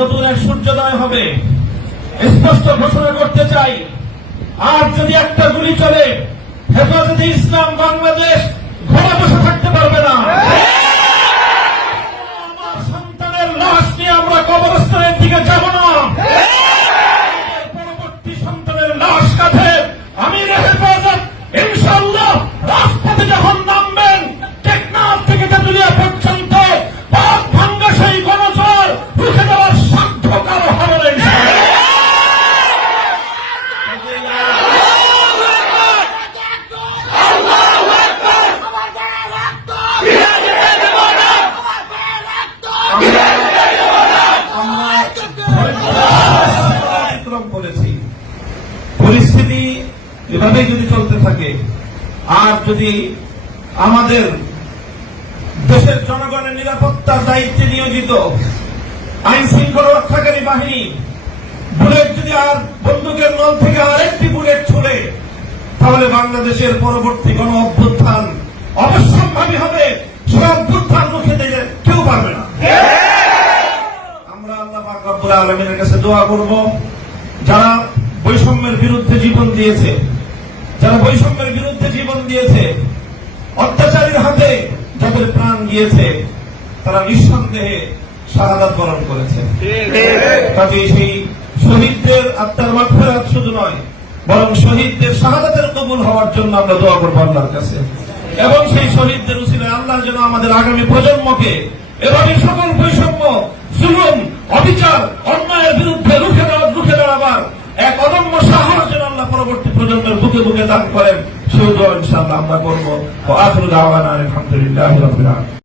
নতুন এক সূর্যোদয় হবে, স্পষ্ট ঘোষণা করতে চাই। আর যদি একটা গুলি চলে, হেফাজতে ইসলাম বাংলাদেশ ঘরে বসে থাকতে পারবে না। আমার সন্তানের লাশ নিয়ে আমরা কবরস্থানের দিকে যাব না। পরবর্তী সন্তানের লাশ কাঁধে আমির হেফাজত ইনশাআল্লাহ রাজপথে যখন নামবেন, টেকনাফ থেকে তেঁতুলিয়া পর্যন্ত পথ ভাঙ্গা সেই গণজোয়ার রুখে দেওয়ার সাধ্য কারো হবে না। করেছি পরিস্থিতি এভাবে যদি চলতে থাকে, আর যদি আমাদের দেশের জনগণের নিরাপত্তার দায়িত্বে নিয়োজিত আইন শৃঙ্খলা রক্ষাকারী বাহিনী বুলেট যদি আর বন্দুকের নল থেকে আরেকটি বুলেট ছুড়ে, তাহলে বাংলাদেশের পরবর্তী গণ অভ্যুত্থান অবশ্যম্ভাবী হবে। সে অভ্যুত্থান রুখে দিতে কেউ পারবে না। আমরা আল্লাহ পাক রব্বুল আলামিনের কাছে দোয়া করব, যারা বৈষম্যের বিরুদ্ধে জীবন দিয়েছে, অত্যাচারীর হাতে যাদের প্রাণ গিয়েছে, তারা নিঃসন্দেহে শাহাদাত বরণ করেছে। কাজে সেই শহীদদের আত্মার মাগফিরাত শুধু নয়, বরং শহীদদের শাহাদাতের কবুল হওয়ার জন্য আমরা দোয়া করবো আল্লাহর কাছে। এবং সেই শহীদদের উসিলায় আল্লাহ যেন আমাদের আগামী প্রজন্মকে এভাবে সকল বৈষম্য, জুলুম, অবিচার, অন্যায়ের বিরুদ্ধে রুখে দাঁড়াবার এক অদম্য সাহস যেন আল্লাহ পরবর্তী প্রজন্মের বুকে বুকে দান করেন, সেই দোয়া ইনশাআল্লাহ আমরা করবো। আখিরু দাওয়ানা আলহামদুলিল্লাহি রাব্বিল আলামিন।